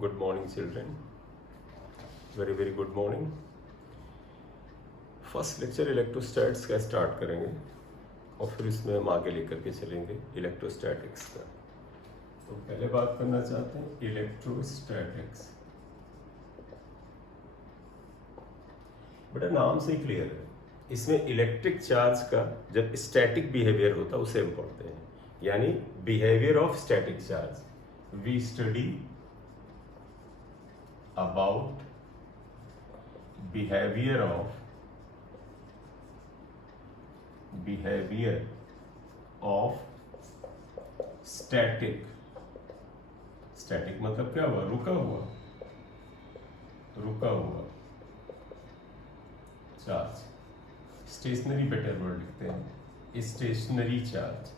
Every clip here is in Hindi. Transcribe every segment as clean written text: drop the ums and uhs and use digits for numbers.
Good morning, children. Very good morning. First lecture electrostatics का स्टार्ट करेंगे और फिर इसमें हम आगे लेकर के चलेंगे इलेक्ट्रोस्टैटिक्स का। तो पहले बात करना चाहते हैं इलेक्ट्रोस्टैटिक्स। बेटा नाम से ही क्लियर है, इसमें इलेक्ट्रिक चार्ज का जब स्टैटिक बिहेवियर होता है उसे हम पढ़ते हैं, यानी behaviour of static charge. We study about behavior of static मतलब क्या हुआ? रुका हुआ चार्ज। स्टेशनरी बेटर वर्ड लिखते हैं, स्टेशनरी चार्ज।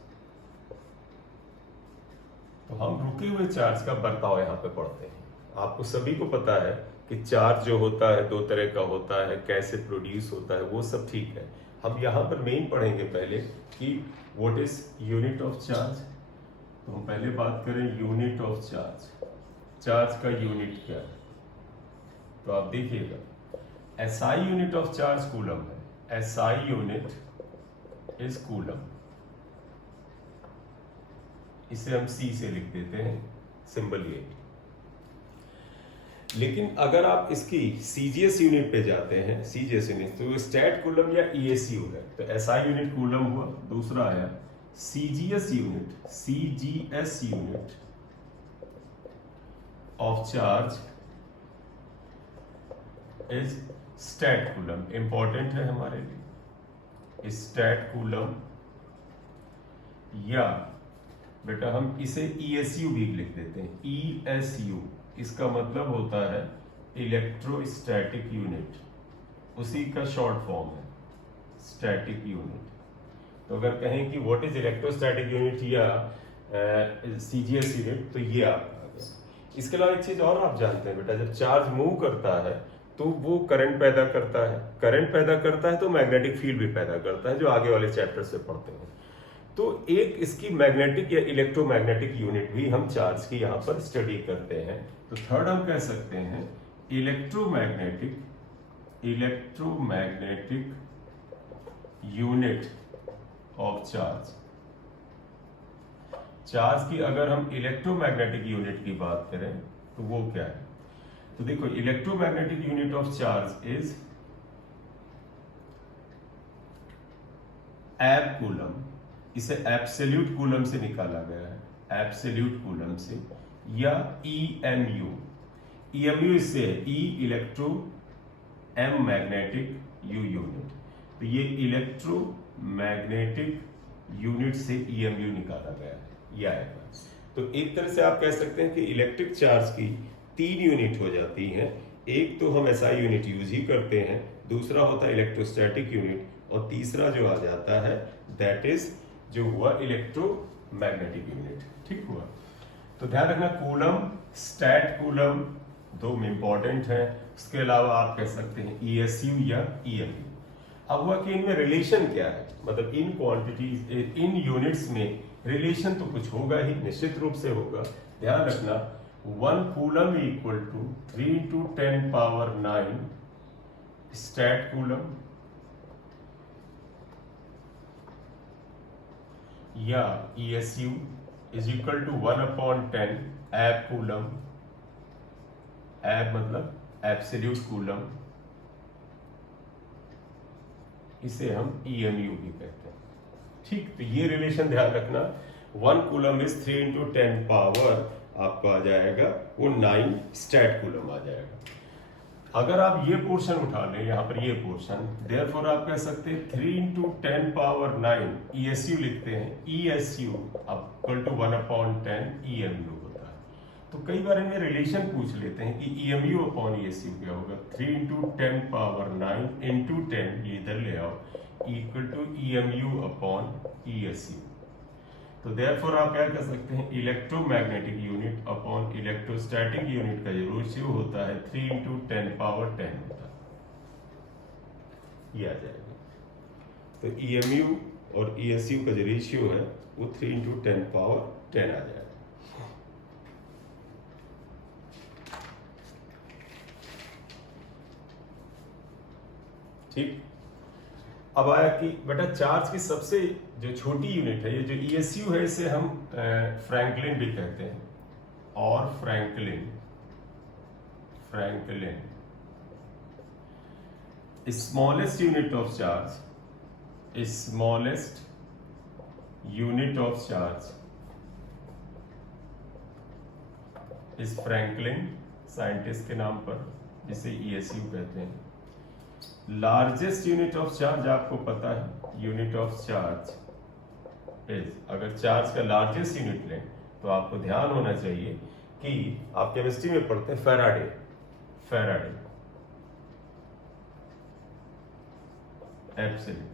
तो हम रुके हुए चार्ज का बर्ताव यहाँ पे पढ़ते हैं। आपको सभी को पता है कि चार्ज जो होता है दो तरह का होता है, कैसे प्रोड्यूस होता है वो सब ठीक है। हम यहाँ पर मेन पढ़ेंगे पहले कि what is unit of charge. तो हम पहले बात करें यूनिट ऑफ चार्ज। चार्ज का यूनिट क्या है? तो आप देखिएगा SI unit of charge coulomb है। SI unit is coulomb. इसे हम C से लिख देते हैं, सिंबल ये। लेकिन अगर आप इसकी CGS यूनिट पे जाते हैं, CGS यूनिट, तो स्टैट कूलम या ESU है। तो SI यूनिट कूलम हुआ, दूसरा आया CGS unit of charge is stat coulomb. Important है हमारे लिए स्टैट कूलम, या बेटा हम इसे ESU भी लिख देते हैं। ESU इसका मतलब होता है इलेक्ट्रोस्टैटिक यूनिट, उसी का शॉर्ट फॉर्म है स्टैटिक यूनिट। तो अगर कहें कि व्हाट इज इलेक्ट्रोस्टैटिक यूनिट या CGS यूनिट, तो ये आप आ गया। इसके अलावा एक चीज और आप जानते हैं बेटा, जब चार्ज मूव करता है तो वो करंट पैदा करता है। करंट पैदा करता है तो मैग्नेटिक फील्ड भी पैदा करता है, जो आगे वाले चैप्टर से पढ़ते हैं। तो एक इसकी मैग्नेटिक या इलेक्ट्रोमैग्नेटिक यूनिट भी हम चार्ज की यहाँ पर स्टडी करते हैं। तो थर्ड हम कह सकते हैं electromagnetic unit of charge. Charge की अगर हम इलेक्ट्रोमैग्नेटिक यूनिट की बात करें तो वो क्या है? तो देखो electromagnetic unit of charge is एब कूलम। इसे एब्सोल्यूट कूलम से निकाला गया है, एब्सोल्यूट कूलम से, या EMU इससे है, E electro, M magnetic, U unit. तो ये इलेक्ट्रोमैग्नेटिक यूनिट से EMU निकाला गया है, यह आएगा। तो एक तरह से आप कह सकते हैं कि इलेक्ट्रिक चार्ज की 3 यूनिट हो जाती हैं। एक तो हम SI यूनिट यूज ही करते हैं, दूसरा होता है इलेक्ट्रोस्टैटिक यूनिट, और तीसरा जो आ जाता है दैट इज जो हुआ इलेक्ट्रोमैग्नेटिक यूनिट। ठीक हुआ? तो ध्यान रखना कूलम, स्टैट कूलम दो इंपॉर्टेंट है। उसके अलावा आप कह सकते हैं ESU या EMU। अब हुआ कि इनमें रिलेशन क्या है, मतलब इन क्वांटिटीज, इन यूनिट्स में रिलेशन तो कुछ होगा ही, निश्चित रूप से होगा। ध्यान रखना 1 coulomb equal to 3 × 10⁹ stat coulomb, या ESU is equal to 1/10 ab coulomb. एब मतलब एब्सोल्यूट कूलम, इसे हम EMU भी कहते हैं। ठीक, तो ये रिलेशन ध्यान रखना। 1 कूलम इज 3 × 10 पावर, आपको आ जाएगा वो 9 स्टैट कूलम आ जाएगा। अगर आप ये पोर्शन उठा लें, यहाँ पर ये पोर्शन, देयरफॉर आप कह सकते हैं 3 × 10⁹ ESU लिखते हैं। ESU इक्वल टू 1/10 EMU होता है। तो कई बार इनमें रिलेशन पूछ लेते हैं कि EMU अपॉन ESU क्या होगा। 3 × 10⁹ × 10, ये इधर ले आओ, equal to EMU upon ESU। तो देयरफॉर आप क्या कह सकते हैं, electromagnetic unit upon electrostatic unit का जो रेशियो होता है 3 × 10⁻10 होता है, ये आ जाएगा। तो EMU और ESU का जो रेशियो है वो 3 × 10⁻10 आ जाएगा। ठीक। अब आया कि बेटा चार्ज की सबसे जो छोटी यूनिट है, ये जो ESU है, इसे हम फ्रैंकलिन भी कहते हैं, और Franklin smallest unit of charge, smallest unit of charge इस फ्रैंकलिन साइंटिस्ट के नाम पर, जिसे ESU कहते हैं। लार्जेस्ट यूनिट ऑफ चार्ज आपको पता है, यूनिट ऑफ चार्ज इज, अगर चार्ज का लार्जेस्ट यूनिट लें तो आपको ध्यान होना चाहिए कि आप केमिस्ट्री में पढ़ते हैं फैराडे एब्सोल्यूट।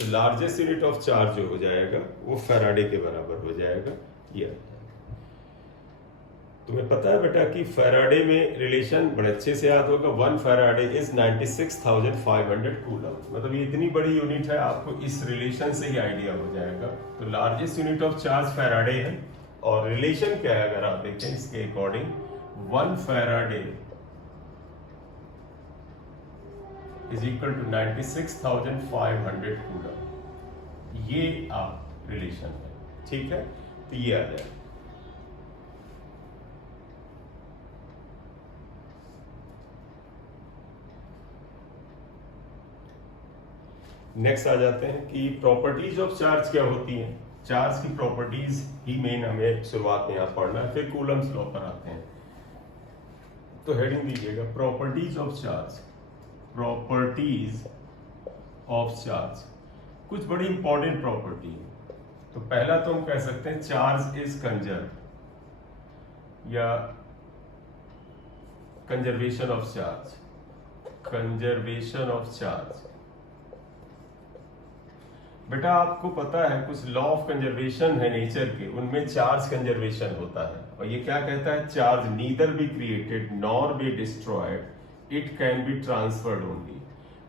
तो लार्जेस्ट यूनिट ऑफ चार्ज जो हो जाएगा वो फैराडे के बराबर हो जाएगा। ये तुम्हें पता है बेटा कि फैराडे में रिलेशन बड़े अच्छे से याद होगा, 1 फैराडे इज 96,500 कूलम। मतलब ये इतनी बड़ी यूनिट है, आपको इस रिलेशन से ही आइडिया हो जाएगा। तो largest unit of charge Faraday है, और रिलेशन क्या है अगर आप देखें इसके according, 1 Faraday is equal to 96,500 coulomb. ये आप रिलेशन है, ठीक है। तो ये आ जाए। नेक्स्ट आ जाते हैं कि प्रॉपर्टीज ऑफ चार्ज क्या होती हैं। चार्ज की प्रॉपर्टीज ही मेन हमें शुरुआत में यहाँ पढ़ना है, फिर कूलम्स लॉ पर आते हैं। तो हेडिंग दीजिएगा properties of charge. Properties of charge कुछ बड़ी इंपॉर्टेंट प्रॉपर्टी है। तो पहला तो हम कह सकते हैं चार्ज इज कंजर्व या conservation of charge, conservation of charge. बेटा आपको पता है कुछ लॉ ऑफ कंजर्वेशन है नेचर के, उनमें चार्ज कंजर्वेशन होता है, और ये क्या कहता है, charge neither be created nor be destroyed, it can be transferred only.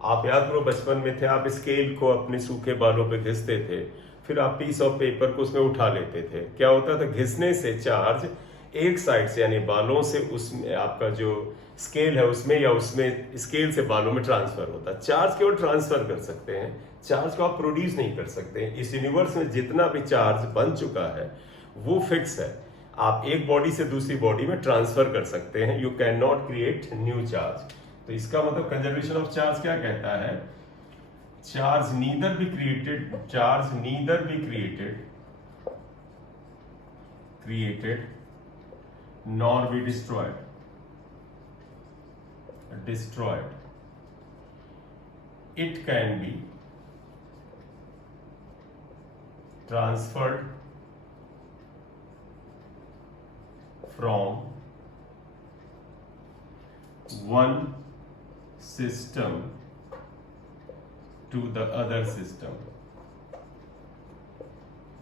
आप याद करो बचपन में थे, आप स्केल को अपने सूखे बालों पे घिसते थे, फिर आप पीस ऑफ पेपर को उसमें उठा लेते थे। क्या होता था, घिसने से चार्ज एक साइड से यानी बालों से उसमें आपका जो स्केल है उसमें, या उसमें स्केल से बालों में ट्रांसफर होता है। चार्ज केवल ट्रांसफर कर सकते हैं, चार्ज को आप प्रोड्यूस नहीं कर सकते। इस यूनिवर्स में जितना भी चार्ज बन चुका है वो फिक्स है, आप एक बॉडी से दूसरी बॉडी में ट्रांसफर कर सकते हैं। You can not create new charge. तो इसका मतलब कंजर्वेशन ऑफ चार्ज क्या कहता है, charge neither be created nor be destroyed, it can be transferred from one system to the other system।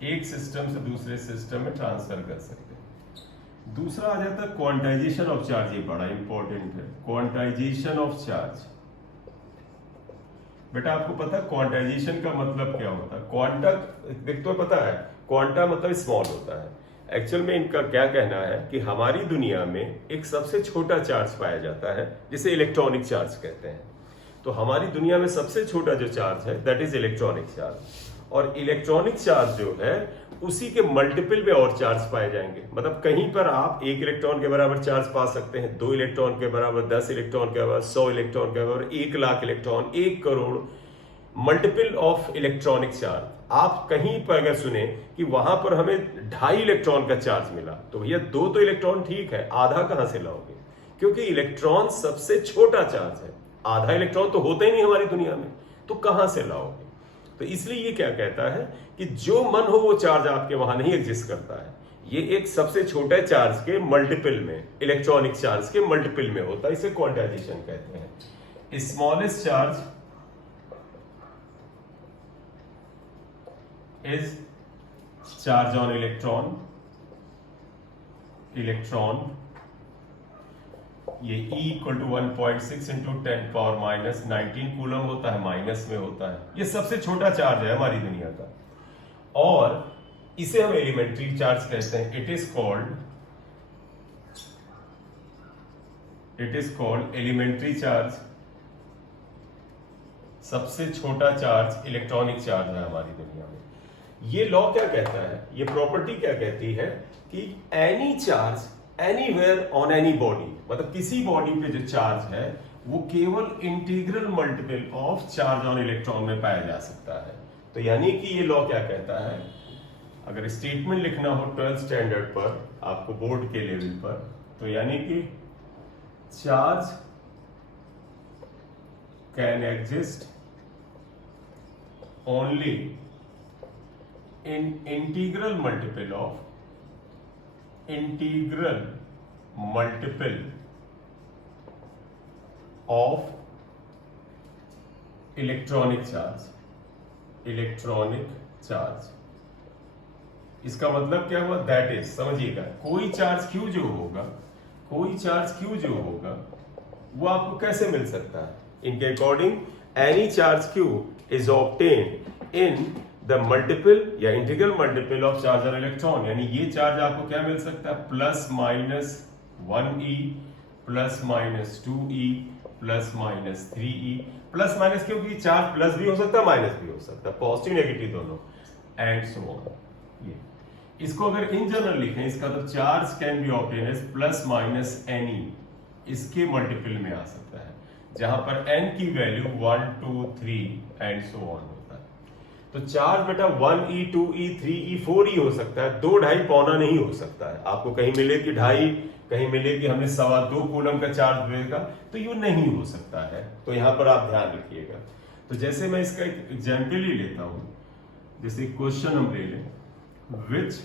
एक सिस्टम से दूसरे सिस्टम में ट्रांसफर कर सकते हैं। दूसरा आ जाता है क्वांटाइजेशन ऑफ चार्ज, ये बड़ा इंपॉर्टेंट है। क्वांटाइजेशन ऑफ चार्ज, बेटा आपको पता है क्वांटाइजेशन का मतलब क्या होता है। क्वांटा देख तो पता है, क्वांटा मतलब स्मॉल होता है। एक्चुअल में इनका क्या कहना है कि हमारी दुनिया में एक सबसे छोटा चार्ज पाया जाता है जिसे इलेक्ट्रॉनिक चार्ज कहते हैं। तो हमारी दुनिया में सबसे छोटा जो चार्ज है दैट इज इलेक्ट्रॉनिक चार्ज, और इलेक्ट्रॉनिक चार्ज जो है उसी के मल्टीपल में और चार्ज पाए जाएंगे। मतलब कहीं पर आप 1 इलेक्ट्रॉन के बराबर चार्ज पा सकते हैं, 2 इलेक्ट्रॉन के बराबर, 10 इलेक्ट्रॉन के बराबर, 100 इलेक्ट्रॉन के बराबर, 1 lakh electron, 1 crore, multiple of electronic charge. आप कहीं पर अगर सुने कि वहां पर हमें 2.5 इलेक्ट्रॉन का चार्ज मिला, तो भैया 2 तो इलेक्ट्रॉन ठीक है, आधा कहां से लाओगे, क्योंकि इलेक्ट्रॉन सबसे छोटा चार्ज है। आधा इलेक्ट्रॉन तो होता ही नहीं हमारी दुनिया में, तो कहां से लाओगे। तो इसलिए ये क्या कहता है कि जो मन हो वो चार्ज आपके वहां नहीं एग्जिस्ट करता है। ये एक सबसे छोटे चार्ज के मल्टीपल में, इलेक्ट्रॉनिक चार्ज के मल्टीपल में होता है, इसे क्वांटाइजेशन कहते हैं। Smallest charge is charge on electron, ये E equal to 1.6 into 10⁻⁻19 coulomb होता है, माइनस में होता है। ये सबसे छोटा चार्ज है हमारी दुनिया का, और इसे हम एलिमेंट्री चार्ज कहते हैं। It is called elementary charge. सबसे छोटा चार्ज इलेक्ट्रॉनिक चार्ज है हमारी दुनिया में। ये लॉ क्या कहता है, ये प्रॉपर्टी क्या कहती है कि any charge anywhere on any body, मतलब किसी बॉडी पे जो चार्ज है वो केवल integral multiple of charge on electron में पाया जा सकता है। तो यानी कि ये लॉ क्या कहता है, अगर स्टेटमेंट लिखना हो 12th स्टैंडर्ड पर आपको बोर्ड के लेवल पर, तो यानी कि charge can exist only in integral multiple of electronic charge. इसका मतलब क्या हुआ, दैट इज, समझिएगा, कोई चार्ज क्यू जो होगा वो आपको कैसे मिल सकता है, इनके according any charge Q is obtained in the multiple या integral multiple of charge on electron. यानी ये चार्ज आपको क्या मिल सकता है, plus minus 1e plus minus 2e plus minus 3e, plus minus क्योंकि चार्ज प्लस भी हो सकता है माइनस भी हो सकता है, पॉजिटिव नेगेटिव दोनों, एंड सो ऑन। ये इसको अगर इन जनरल लिखें, इसका तो charge can be obtain as plus minus any, इसके मल्टीपल में आ सकता है, जहां पर n की वैल्यू 1 2 3 एंड सो ऑन होता है। तो चार्ज बेटा 1e 2e 3e 4e हो सकता है, 2 2.5 पौना नहीं हो सकता है। आपको कहीं मिले कि 2.5, कहीं मिले कि हमने 2.25 कूलम का चार्ज देगा, तो ये नहीं हो सकता है। तो यहां पर आप ध्यान रखिएगा। तो जैसे मैं इसका एक एग्जाम्पल ही लेता हूं, जैसे क्वेश्चन हम ले लें, which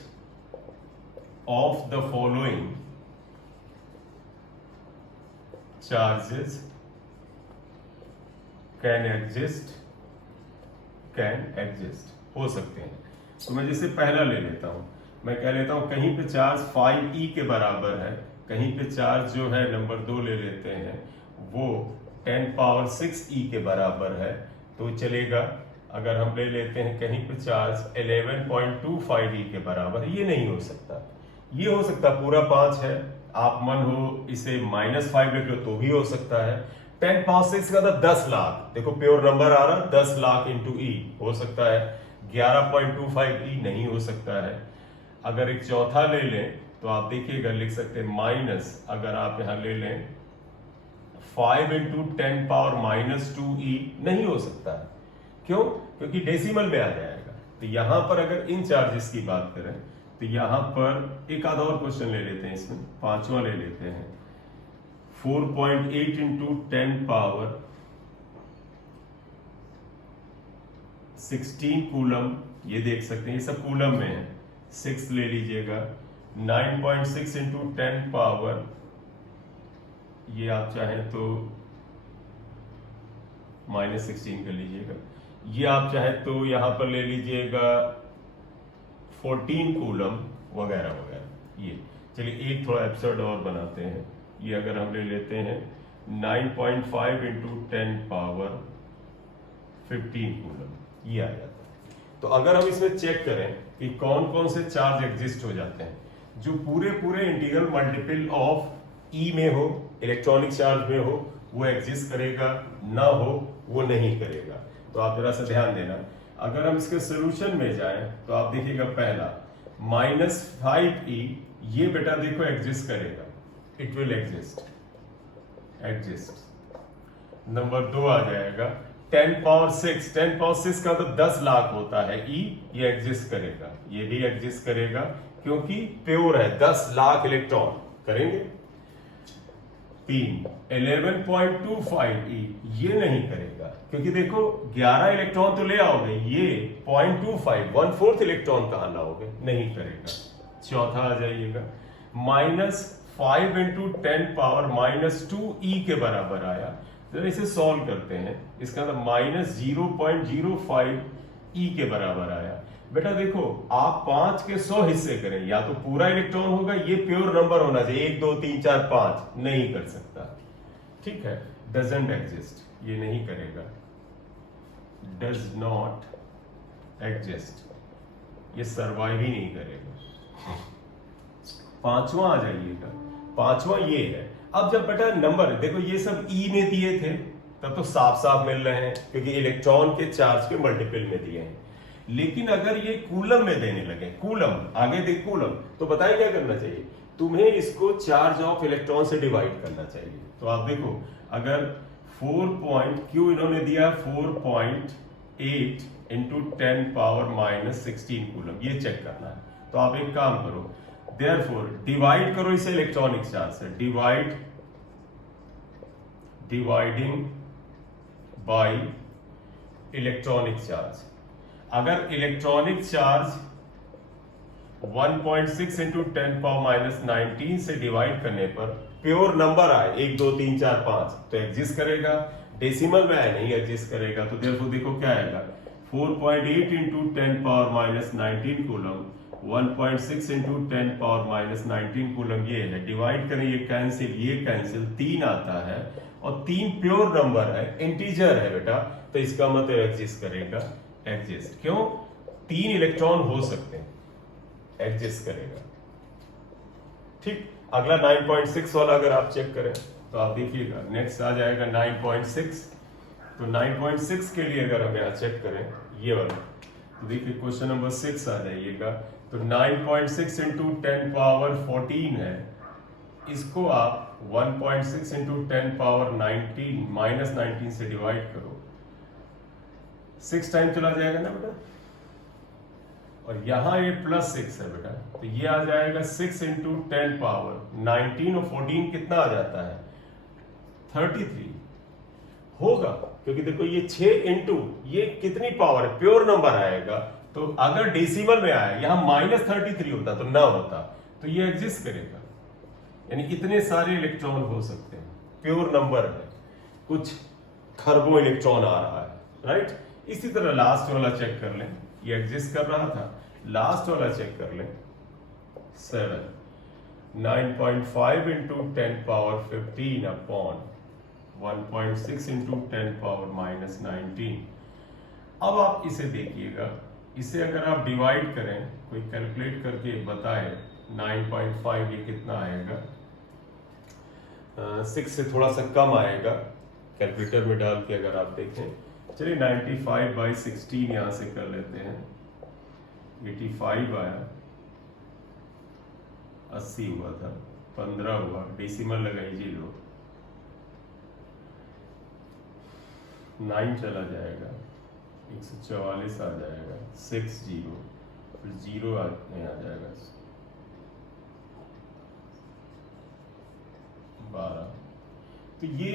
of the following charges can exist हो सकते हैं। तो मैं जैसे पहला ले लेता हूं, मैं कह लेता हूं कहीं पे चार्ज 5e के बराबर है, कहीं पे चार्ज जो है नंबर 2 ले लेते हैं वो 10 पावर 6e के बराबर है, तो चलेगा। अगर हम ले लेते हैं कहीं पे चार्ज 11.25e के बराबर, ये नहीं हो सकता। ये हो सकता पूरा 5 है, आप मन हो इसे -5 लिख लो तो भी हो सकता है। 10 पावर 6 का था 10 लाख, देखो प्योर नंबर आ रहा, 10 लाख इंटू ई हो सकता है। 11.25e नहीं हो सकता है। अगर एक चौथा ले लें तो आप देखिएगा, लिख सकते हैं माइनस, अगर आप यहां ले लें 5 इंटू 10 पावर -2e, नहीं हो सकता है। क्यों? क्योंकि डेसिमल में आ जाएगा। तो यहां पर अगर इन चार्जेस की बात करें तो यहां पर एक आधा और क्वेश्चन ले लेते हैं, इसमें पांचवा ले लेते हैं। 4.8 इंटू 10 पावर 16 कूलम, ये देख सकते हैं, ये सब कूलम में है। 6 ले लीजिएगा। 9.6 इंटू 10 पावर, ये आप चाहें तो -16 कर लीजिएगा। ये आप चाहें तो यहां पर ले लीजिएगा 14 कूलम वगैरह वगैरह। ये चलिए एक थोड़ा एब्सर्ड और बनाते हैं। ये अगर हम ले लेते हैं 9.5 इंटू 10 पावर 15 कूलम, ये आ जाता है। तो अगर हम इसमें चेक करें कि कौन कौन से चार्ज एग्जिस्ट हो जाते हैं जो पूरे इंटीग्रल मल्टीपल ऑफ ई में हो, इलेक्ट्रॉनिक चार्ज में हो, वो एग्जिस्ट करेगा, ना हो वो नहीं करेगा। तो आप जरा सा ध्यान देना। अगर हम इसके सोल्यूशन में जाएं तो आप देखिएगा, पहला -5e, ये बेटा देखो एग्जिस्ट करेगा, इट विल एग्जिस्ट। नंबर 2 आ जाएगा 10 पावर 6 का तो 10 लाख होता है ई, ये एग्जिस्ट करेगा, ये भी एग्जिस्ट करेगा क्योंकि प्योर है, 10 लाख इलेक्ट्रॉन करेंगे। 3 11.25e, ये नहीं करेगा क्योंकि देखो 11 इलेक्ट्रॉन तो ले आओगे, ये 0.25 1/4 इलेक्ट्रॉन कहां लाओगे, नहीं करेगा। चौथा आ जाइएगा -5 इंटू 10 पावर -2e के बराबर आया। जरा इसे सॉल्व करते हैं, इसका -0.05e के बराबर आया। बेटा देखो, आप 5 के 100 हिस्से करें, या तो पूरा इलेक्ट्रॉन होगा, ये प्योर नंबर होना चाहिए, 1 2 3 4 5, नहीं कर सकता। ठीक है, डजंट एग्जिस्ट, ये नहीं करेगा, डज नॉट एग्जिस्ट, ये सर्वाइव ही नहीं करेगा। पांचवा आ जाइएगा, पांचवा ये है। अब जब बेटा नंबर देखो, ये सब ई में दिए थे तब तो साफ साफ मिल रहे हैं क्योंकि इलेक्ट्रॉन के चार्ज के मल्टीपल में दिए हैं। लेकिन अगर ये कूलम में देने लगे, कूलम आगे देख कूलम, तो बताए क्या करना चाहिए, तुम्हें इसको चार्ज ऑफ इलेक्ट्रॉन से डिवाइड करना चाहिए। तो आप देखो अगर 4 इन्होंने दिया 4.8 इंटू 10⁻⁻16 कूलम, ये चेक करना है। तो आप एक काम करो, देयरफॉर डिवाइड करो इसे इलेक्ट्रॉनिक चार्ज से, डिवाइडिंग बाय इलेक्ट्रॉनिक चार्ज। अगर इलेक्ट्रॉनिक चार्ज 1.6 इंटू 10⁻⁻19 से डिवाइड करने पर प्योर नंबर आए 1 2 3 4 5 तो एग्जिस्ट करेगा, डेसिमल में आए नहीं एग्जिस्ट करेगा। तो देखो देखो क्या आएगा, 4.8 इंटू 10⁻⁻19 कूलम, 1.6 इंटू 10⁻⁻19 कूलम, ये है। डिवाइड करें, ये कैंसिल 3 आता है और 3 प्योर नंबर है, इंटीजर है बेटा, तो इसका मतलब एग्जिस्ट करेगा, एग्जिस्ट। क्यों, 3 इलेक्ट्रॉन हो सकते हैं, एग्जिस्ट करेगा। ठीक, अगला 9.6 वाला अगर आप चेक करें तो आप देखिएगा नेक्स्ट आ जाएगा 9.6। तो 9.6 के लिए अगर हम यहाँ चेक करें ये वाला, तो देखिए क्वेश्चन नंबर 6 आ जाइएगा। तो 9.6 इंटू 10⁻14 है, इसको आप 1.6 इंटू 10⁻19 से डिवाइड करो, 6 टाइम चला जाएगा ना बेटा, और यहां ये +6 है बेटा, तो ये आ जाएगा 6 इंटू 10⁻19 और 14 कितना आ जाता है, 33 होगा। क्योंकि देखो ये 6 इंटू ये कितनी पावर है, प्योर नंबर आएगा। तो अगर डेसिमल में आया, यहां -33 होता तो ना होता, तो ये एग्जिस्ट करेगा। यानी इतने सारे इलेक्ट्रॉन हो सकते हैं, प्योर नंबर है, कुछ खरबों इलेक्ट्रॉन आ रहा है, राइट। इसी तरह लास्ट वाला चेक कर लें, ये एग्जिस्ट कर रहा था, लास्ट वाला चेक कर लें 7, 9.5 इंटू 10⁻15 अपॉन 1.6 इंटू 10⁻⁻19। अब आप इसे देखिएगा, इसे अगर आप डिवाइड करें, कोई कैलकुलेट करके बताए 9.5 ये कितना आएगा, 6 से थोड़ा सा कम आएगा, कैलकुलेटर में डाल के अगर आप देखें। चलिए 95/16 यहां से कर लेते हैं, 85 आया, 80 हुआ था, 15 हुआ, डेसिमल लगाइए लो, 9 चला जाएगा, 144 आ जाएगा, 6 0, फिर 0 आ जाएगा, 12। तो ये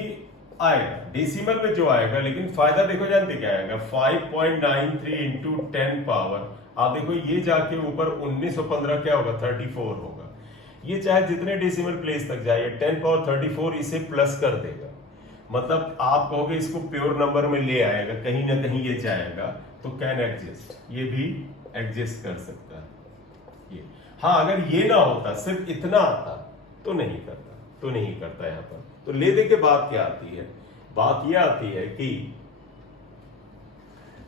आएगा डेसिमल में जो आएगा, लेकिन फायदा देखो जानते क्या आएगा, 5.93 इंटू 10 पावर, आप देखो ये जाके ऊपर 1915 क्या होगा, 34 होगा। ये चाहे जितने डेसिमल प्लेस तक जाए 10⁻34 इसे प्लस कर देगा। मतलब आप कहोगे इसको प्योर नंबर में ले आएगा, कहीं ना कहीं ये जाएगा, तो कैन एग्जिस्ट, ये भी एग्जिस्ट कर सकता है ये। हाँ अगर ये ना होता, सिर्फ इतना आता तो नहीं करता, तो नहीं करता यहाँ पर। तो ले दे के बात क्या आती है, बात यह आती है कि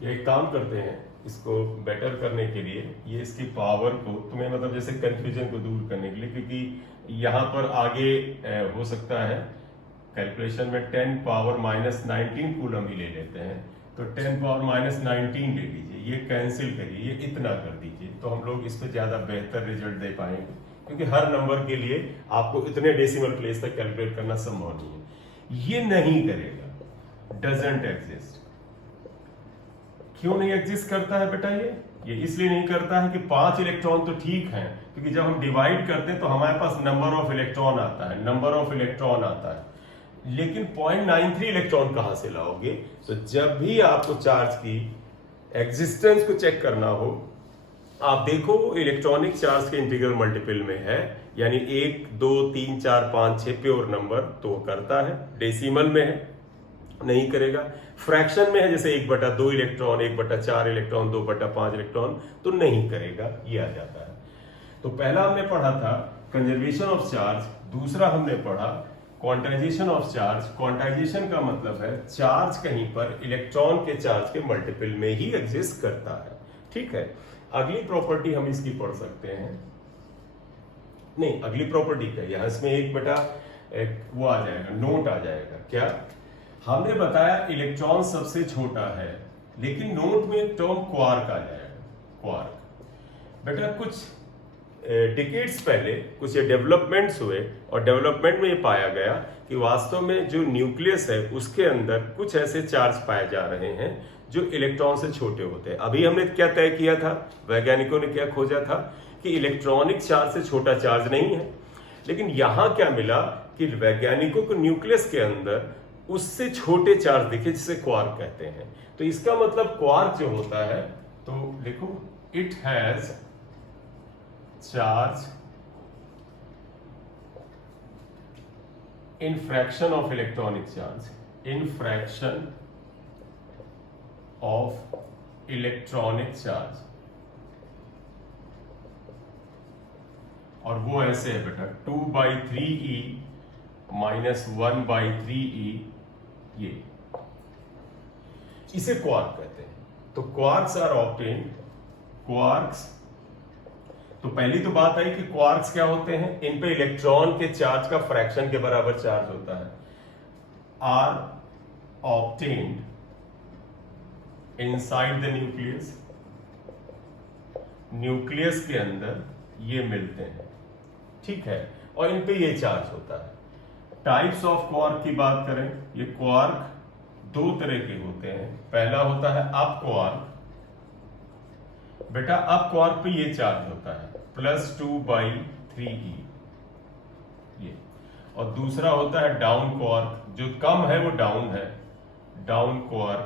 ये एक काम करते हैं, इसको बेटर करने के लिए, ये इसकी पावर को तुम्हें मतलब जैसे कंफ्यूजन को दूर करने के लिए, क्योंकि यहाँ पर आगे हो सकता है कैलकुलेशन में 10⁻⁻19 कूलम ही ले लेते हैं, तो 10⁻⁻19 ले लीजिए, ये कैंसिल करिए, ये इतना कर दीजिए, तो हम लोग इस पर ज्यादा बेहतर रिजल्ट दे पाएंगे। क्योंकि हर नंबर के लिए आपको इतने डेसिमल प्लेस तक कैलकुलेट करना संभव नहीं है। ये नहीं करेगा, डजंट एग्जिस्ट। क्यों नहीं एग्जिस्ट करता है बेटा, ये इसलिए नहीं करता है कि 5 इलेक्ट्रॉन तो ठीक हैं, क्योंकि जब हम डिवाइड करते हैं तो हमारे पास नंबर ऑफ इलेक्ट्रॉन आता है, नंबर ऑफ इलेक्ट्रॉन आता है, लेकिन 0.93 इलेक्ट्रॉन कहां से लाओगे। तो जब भी आपको चार्ज की एग्जिस्टेंस को चेक करना हो, आप देखो इलेक्ट्रॉनिक चार्ज के इंटीग्रल मल्टीपल में है, यानी 1 2 3 4 5 6 प्योर नंबर तो करता है, डेसिमल में है नहीं करेगा, फ्रैक्शन में है जैसे 1/2 इलेक्ट्रॉन, 1/4 इलेक्ट्रॉन, 2/5 इलेक्ट्रॉन तो नहीं करेगा, ये आ जाता है। तो पहला हमने पढ़ा था कंजर्वेशन ऑफ चार्ज, दूसरा हमने पढ़ा क्वांटाइजेशन ऑफ चार्ज। क्वांटाइजेशन का मतलब है चार्ज कहीं पर इलेक्ट्रॉन के चार्ज के मल्टीपल में ही एग्जिस्ट करता है, ठीक है। अगली प्रॉपर्टी हम इसकी पढ़ सकते हैं, नहीं अगली प्रॉपर्टी का यहाँ इसमें एक वो आ जाएगा, नोट आ जाएगा, क्या हमने बताया इलेक्ट्रॉन सबसे छोटा है, लेकिन नोट में एक टर्म क्वार्क आ जाएगा, क्वार्क। बेटा कुछ डिकेड्स पहले कुछ ये डेवलपमेंट्स हुए और डेवलपमेंट में ये पाया गया कि वास्तव में जो न्यूक्लियस है उसके अंदर कुछ ऐसे चार्ज पाए जा रहे हैं जो इलेक्ट्रॉन से छोटे होते हैं। अभी हमने क्या तय किया था, वैज्ञानिकों ने क्या खोजा था कि इलेक्ट्रॉनिक चार्ज से छोटा चार्ज नहीं है, लेकिन यहां क्या मिला कि वैज्ञानिकों को न्यूक्लियस के अंदर उससे छोटे चार्ज दिखे जिसे क्वार्क कहते हैं। तो इसका मतलब क्वार्क जो होता है, तो देखो it has charge in fraction of electronic charge, in fraction of electronic charge, और वो ऐसे है बेटा 2/3e माइनस 1/3e, ये इसे क्वार्क कहते हैं। तो क्वार्क्स आर ऑब्टेन्ड, क्वार्क्स, तो पहली तो बात आई कि क्वार्क्स क्या होते हैं, इन पे इलेक्ट्रॉन के चार्ज का फ्रैक्शन के बराबर चार्ज होता है, are obtained inside the nucleus, nucleus के अंदर ये मिलते हैं, ठीक है, और इन पे ये चार्ज होता है। टाइप्स ऑफ क्वार्क की बात करें, ये क्वार्क दो तरह के होते हैं। पहला होता है अप क्वार्क, बेटा अप क्वार्क पे ये चार्ज होता है +2/3e, ये, और दूसरा होता है डाउन क्वार्क, जो कम है वो डाउन है, डाउन क्वार्क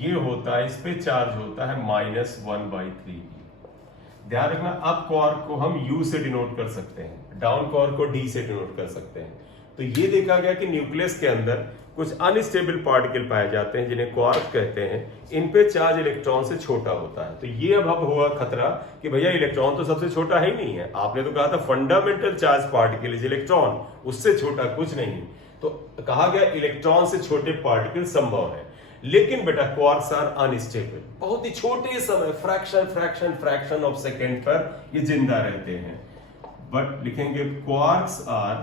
ये होता है, इस पे चार्ज होता है -1/3e। ध्यान रखना अप क्वार्क को हम U से डिनोट कर सकते हैं, डाउन क्वार्क को D से डिनोट कर सकते हैं। तो ये देखा गया कि न्यूक्लियस के अंदर कुछ अनस्टेबल पार्टिकल पाए जाते हैं जिन्हें क्वार्क कहते हैं, इन पे चार्ज इलेक्ट्रॉन से छोटा होता है। तो ये अब हुआ खतरा कि भैया इलेक्ट्रॉन तो सबसे छोटा ही नहीं है, आपने तो कहा था fundamental charge particle is electron, उससे छोटा कुछ नहीं। तो कहा गया इलेक्ट्रॉन से छोटे पार्टिकल संभव है, लेकिन बेटा क्वार्क्स आर अनस्टेबल, बहुत ही छोटे समय फ्रैक्शन ऑफ सेकेंड पर ये जिंदा रहते हैं। बट लिखेंगे क्वार्क्स आर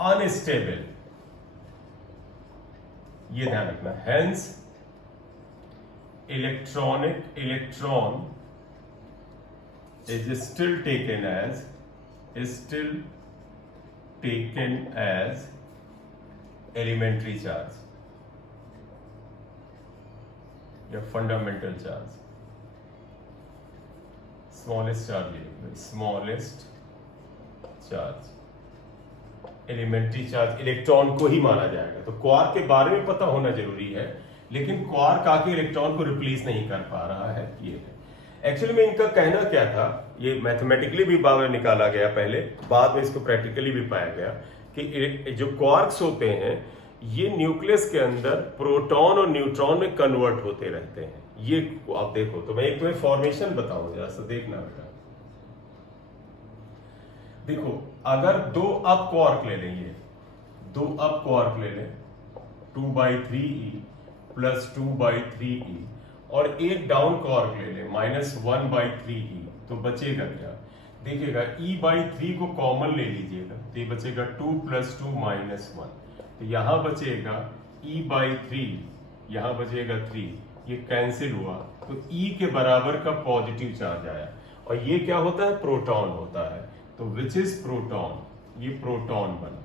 अनस्टेबल, ये ध्यान रखना। Hence electron is still taken as elementary charge या fundamental charge, smallest charge, elementary charge electron को ही माना जाएगा। तो क्वार्क के बारे में पता होना जरूरी है, लेकिन क्वार्क आके इलेक्ट्रॉन को रिप्लेस नहीं कर पा रहा है, ये है। एक्चुअली में इनका कहना क्या था, ये मैथमेटिकली भी बाहर निकाला गया पहले, बाद में इसको प्रैक्टिकली भी पाया गया कि जो क्वार्क्स होते हैं ये न्यूक्लियस के अंदर प्रोटॉन और न्यूट्रॉन में कन्वर्ट होते रहते हैं। ये आप देखो, तो मैं एक तुम्हें फॉर्मेशन बताऊं, जरा सा देखना बेटा। देखो अगर दो अप क्वार्क ले लें, ये दो अप क्वार्क ले लें 2/3e + 2/3e, और एक डाउन क्वार्क ले लें -1/3e, तो बचेगा क्या? देखिएगा e/3 को कॉमन ले लीजिएगा, तो ये बचेगा 2 + 2 -1, तो यहां बचेगा e/3, यहां बचेगा 3, ये कैंसिल हुआ, तो e के बराबर का पॉजिटिव चार्ज आया, और ये क्या होता है, प्रोटॉन होता है। तो विच इज प्रोटॉन, ये प्रोटॉन बना,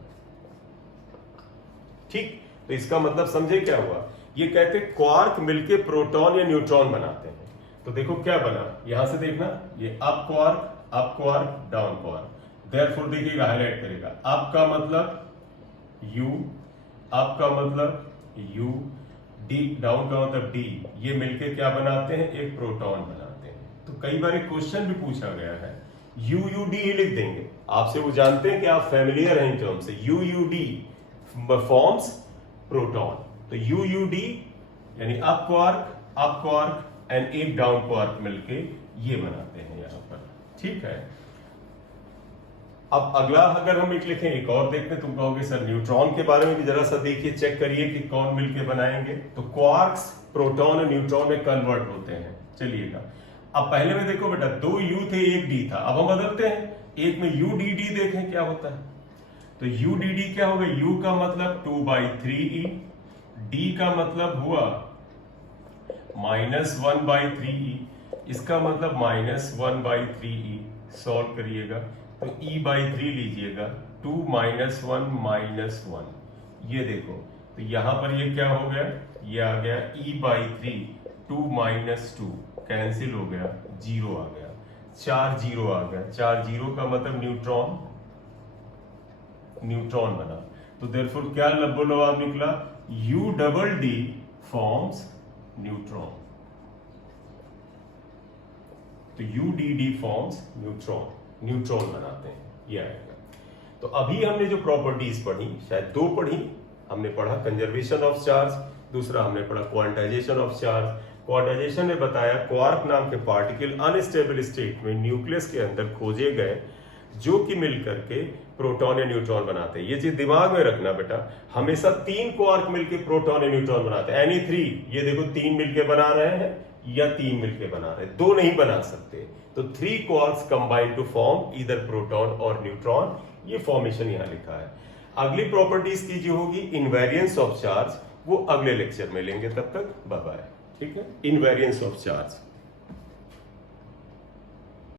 ठीक। तो इसका मतलब समझे क्या हुआ, ये कहते क्वार्क मिलके प्रोटॉन या न्यूट्रॉन बनाते हैं। तो देखो क्या बना, यहां से देखना, ये up quark down quark, therefore देखिएगा हाईलाइट करेगा, अप का मतलब U, अप का मतलब U, D डाउन का मतलब D, ये मिलके क्या बनाते हैं, एक प्रोटॉन बनाते हैं। तो कई बार एक क्वेश्चन भी पूछा गया है, UUD ही लिख देंगे, आपसे वो जानते हैं कि आप फेमिलियर हैं इन टर्म से, UUD फॉर्म्स प्रोटॉन, तो UUD यानी अप क्वार्क एंड एक डाउन क्वार्क मिलके ये बनाते हैं यहां पर, ठीक है। अब अगला अगर हम एक लिखें, एक और देखते हैं, तुम कहोगे सर न्यूट्रॉन के बारे में भी जरा सा देखिए, चेक करिए कि कौन मिलके बनाएंगे। तो क्वार्क्स प्रोटॉन और न्यूट्रॉन में कन्वर्ट होते हैं, चलिएगा। अब पहले में देखो बेटा, 2 U थे 1 D था, अब हम बदलते हैं, एक में UDD देखें क्या होता है। तो UDD क्या होगा? U का मतलब 2/3E, D का मतलब हुआ -1/3E, इसका मतलब -1/3E। सॉल्व करिएगा तो E/3 लीजिएगा, 2 - 1 -1, ये देखो तो यहां पर ये क्या हो गया? ये आ गया E/3, 2 - 2 कैंसिल हो गया, 0 आ गया, 4 0 आ गया, 4 0 का मतलब न्यूट्रॉन, न्यूट्रॉन बना। तो देयरफॉर क्या लब्बो-लबाब निकला? UDD forms neutron. तो UDD फॉर्म्स न्यूट्रॉन, न्यूट्रॉन बनाते हैं, ये आएगा। तो अभी हमने जो प्रॉपर्टीज पढ़ी, शायद 2 पढ़ी। हमने पढ़ा कंजर्वेशन ऑफ चार्ज, दूसरा हमने पढ़ा क्वांटाइजेशन ऑफ चार्ज। क्वांटाइजेशन ने बताया क्वार्क नाम के पार्टिकल अनस्टेबल स्टेट में न्यूक्लियस के अंदर खोजे गए, जो कि मिलकर के प्रोटॉन या न्यूट्रॉन बनाते हैं। ये चीज दिमाग में रखना बेटा, हमेशा 3 क्वार्क मिलकर प्रोटॉन या न्यूट्रॉन बनाते हैं। एनी 3, ये देखो 3 मिलके बना रहे हैं या 3 मिलके बना रहे हैं, 2 नहीं बना सकते। तो 3 quarks combine to form either proton और न्यूट्रॉन, ये फॉर्मेशन यहां लिखा है। अगली प्रॉपर्टीज की जो होगी इनवेरियंस ऑफ चार्ज, वो अगले लेक्चर में लेंगे। तब तक बाय बाय। ठीक है, इनवेरियंस ऑफ चार्ज।